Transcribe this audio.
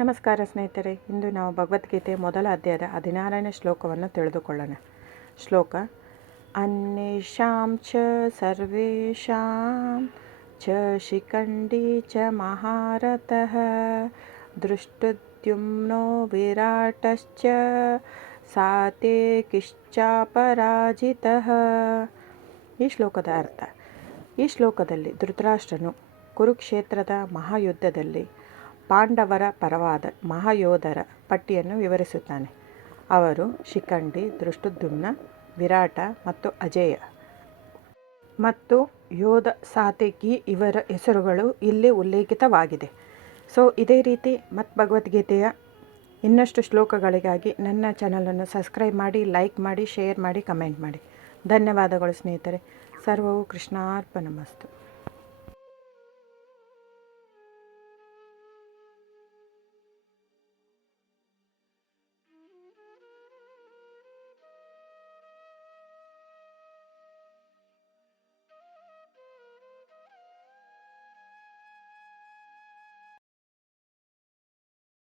ನಮಸ್ಕಾರ ಸ್ನೇಹಿತರೆ, ಇಂದು ನಾವು ಭಗವದ್ಗೀತೆ ಮೊದಲ ಅಧ್ಯಾಯದ ಹದಿನಾರನೇ ಶ್ಲೋಕವನ್ನು ತಿಳಿದುಕೊಳ್ಳೋಣ. ಶ್ಲೋಕ, ಅನ್ಯೇಷಾಂ ಚ ಸರ್ವೇಷಾಂ ಚ ಶಿಖಂಡಿ ಚ ಮಹಾರಥಃ ದೃಷ್ಟುದ್ಯುಮ್ನೋ ವಿರಾಟಶ್ಚ ಸಾತೆ ಕಿಶ್ಚಾಪರಾಜಿತಃ. ಈ ಶ್ಲೋಕದ ಅರ್ಥ, ಈ ಶ್ಲೋಕದಲ್ಲಿ ಧೃತರಾಷ್ಟ್ರನು ಕುರುಕ್ಷೇತ್ರದ ಮಹಾಯುದ್ಧದಲ್ಲಿ ಪಾಂಡವರ ಪರವಾದ ಮಹಾಯೋಧರ ಪಟ್ಟಿಯನ್ನು ವಿವರಿಸುತ್ತಾನೆ. ಅವರು ಶಿಖಂಡಿ ದೃಷ್ಟುದ್ಯುಮ್ನ ವಿರಾಟ ಮತ್ತು ಅಜೇಯ. ಮತ್ತು ಯೋಧ ಸಾತಿಕಿ ಇವರ ಹೆಸರುಗಳು ಇಲ್ಲಿ ಉಲ್ಲೇಖಿತವಾಗಿದೆ. ಸೊ, ಇದೇ ರೀತಿ ಮತ್ ಭಗವದ್ಗೀತೆಯ ಇನ್ನಷ್ಟು ಶ್ಲೋಕಗಳಿಗಾಗಿ ನನ್ನ ಚಾನಲನ್ನು ಸಬ್ಸ್ಕ್ರೈಬ್ ಮಾಡಿ, ಲೈಕ್ ಮಾಡಿ, ಶೇರ್ ಮಾಡಿ, ಕಮೆಂಟ್ ಮಾಡಿ. ಧನ್ಯವಾದಗಳು ಸ್ನೇಹಿತರೆ. ಸರ್ವವು ಕೃಷ್ಣಾರ್ಪಣಮಸ್ತು.